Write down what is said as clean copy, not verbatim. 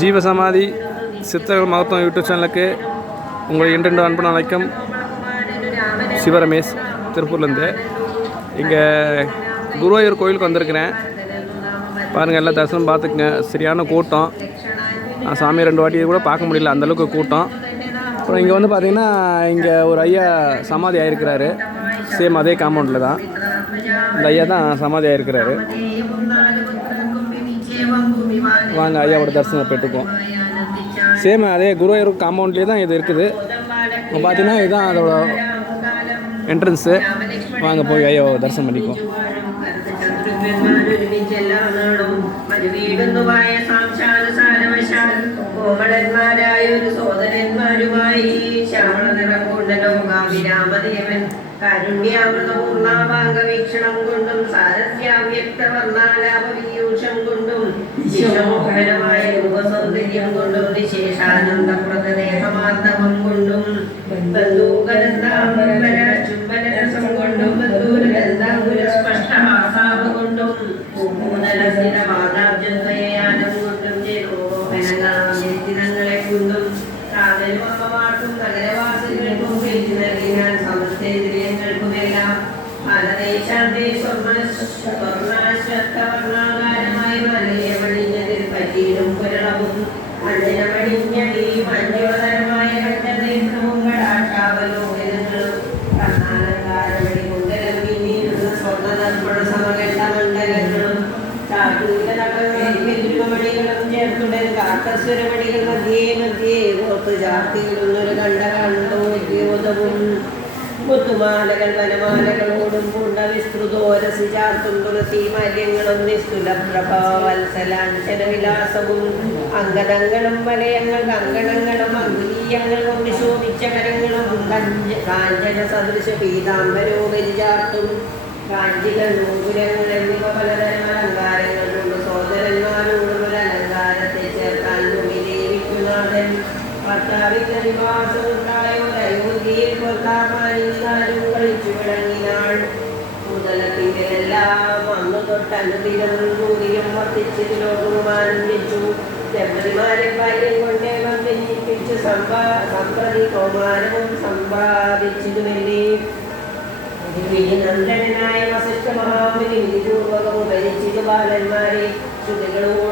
ஜீவசமாதி சித்தர்கள் மகத்துவம் யூடியூப் சேனலுக்கு உங்களை இன்று அன்புடன் வணக்கம். சிவரமேஷ் திருப்பூர்லேருந்து. இங்கே குருவாயூர் கோயிலுக்கு வந்திருக்கிறேன். பாருங்கள், எல்லாம் தரிசனம் பார்த்துக்குங்க. சரியான கூட்டம். சாமி 2 வாட்டி கூட பார்க்க முடியல, அந்தளவுக்கு கூட்டம். அப்புறம் இங்கே வந்து பார்த்திங்கன்னா இங்கே ஒரு ஐயா சமாதி ஆகிருக்கிறாரு. சேம் அதே காம்பவுண்டில் தான் இந்த ஐயா தான் சமாதி ஆகிருக்கிறாரு. வாங்க ஐயாவோட தரிசனம் பெற்றுப்போம். சேம் அதே குருவாயூர் காம்பவுண்ட்லேயே தான் இது இருக்குது. இப்போ பார்த்தீங்கன்னா இதுதான் அதோட என்ட்ரன்ஸு. வாங்க போய் ஐயாவை தரிசனம் பண்ணிக்குவோம். കാരുണ്യാമൃതപൂർണാഭാംഗവീക്ഷണം കൊണ്ടും സാരസ്യാവ്യക്തവർണ്ണാലാപവിയൂഷം കൊണ്ടും വിശ്വമോഹനമായ രൂപസൗന്ദര്യം കൊണ്ടും വിശേഷാനന്ദപ്രദദേഹമാർദ്ദവം കൊണ്ടും ചുംബനരസം കൊണ്ടും ബന്ധൂരസ്പഷ്ടഹാസാവ് കൊണ്ടും പൂതലസ്ഥിതപാദാബ്ജദ്വയാനം കൊണ്ടും ചേതോമോഹനങ്ങളെ കൊണ്ടും കാതലും അമ്മമാർക്കും നഗരവാസികൾക്കും പ്രീതി നൽകിയാൽ സമസ്തേന്ദ്രിയങ്ങൾക്കുമെല്ലാം പലദേശാന്തേ സ്വർണ്ണാശ്വത്തവർണ്ണാകാരമായി മലയമണിഞ്ഞതിൽ പറ്റിയും പുരളവും അഞ്ജനമണിഞ്ഞടി മഞ്ജുളതരമായ കണ്ഠനേത്രവും കടാക്ഷാവലോകനങ്ങളും കർണാലങ്കാരമണി കുണ്ടലം പിന്നീടുന്ന സ്വർണ്ണതർപ്പണ സമകണ്ഠ മണ്ഡലങ്ങളും ചാട്ടൂരമണികളും ചേർത്തുടൻ കാക്കസ്വരമണികൾ മധ്യേ മധ്യേ ഓർത്ത് ചാർത്തിയിടുന്നൊരു കണ്ട കണ്ടോദ്യോതവും മുത്തുമാലകൾ വനമാലകളോടും പൂണ്ട വിസ്തൃതോരസി ചാർത്തും തുളസി മാല്യങ്ങളും നിസ്തുലപ്രഭാവത്സലാഞ്ചനവിലാസവും അങ്കണങ്ങളും വലയങ്ങൾ അങ്കണങ്ങളും അംഗീയങ്ങൾ കൊണ്ട് ശോഭിച്ച കരങ്ങളും കാഞ്ചന സദൃശ പീതാംബരോപരി ചാർത്തും കാഞ്ചികൾ നൂപുരങ്ങൾ എന്നിവ പലതരം അലങ്കാരങ്ങളുണ്ട്. സോദരന്മാരോടുള്ള അലങ്കാരത്തെ ചേർത്താൽ മുടി ദേവിക്കുനാഥൻ ഭർത്താവിന്റെ നിവാസമുണ്ടായോരയോധ്യയിൽ കൊത്താമാനിന്നാലും കളിച്ചു വിളങ്ങിനാൾ. മുതലത്തിങ്കലെല്ലാം അന്നു തൊട്ടനുദിനം കൂടിയും വർദ്ധിച്ച് ലോകമാനന്ദിച്ചു. ശബരിമാരെ ബാല്യം കൊണ്ടേ വന്നിപ്പിച്ചു സമ്പ്രതി കൗമാനവും സമ്പാദിച്ചതുമല്ലേ. നന്ദനായ വസിഷ്ഠ മഹാമുനി വിധിപൂർവകവും ഭരിച്ചിതു ബാലന്മാരെ ശ്രുതികളോട്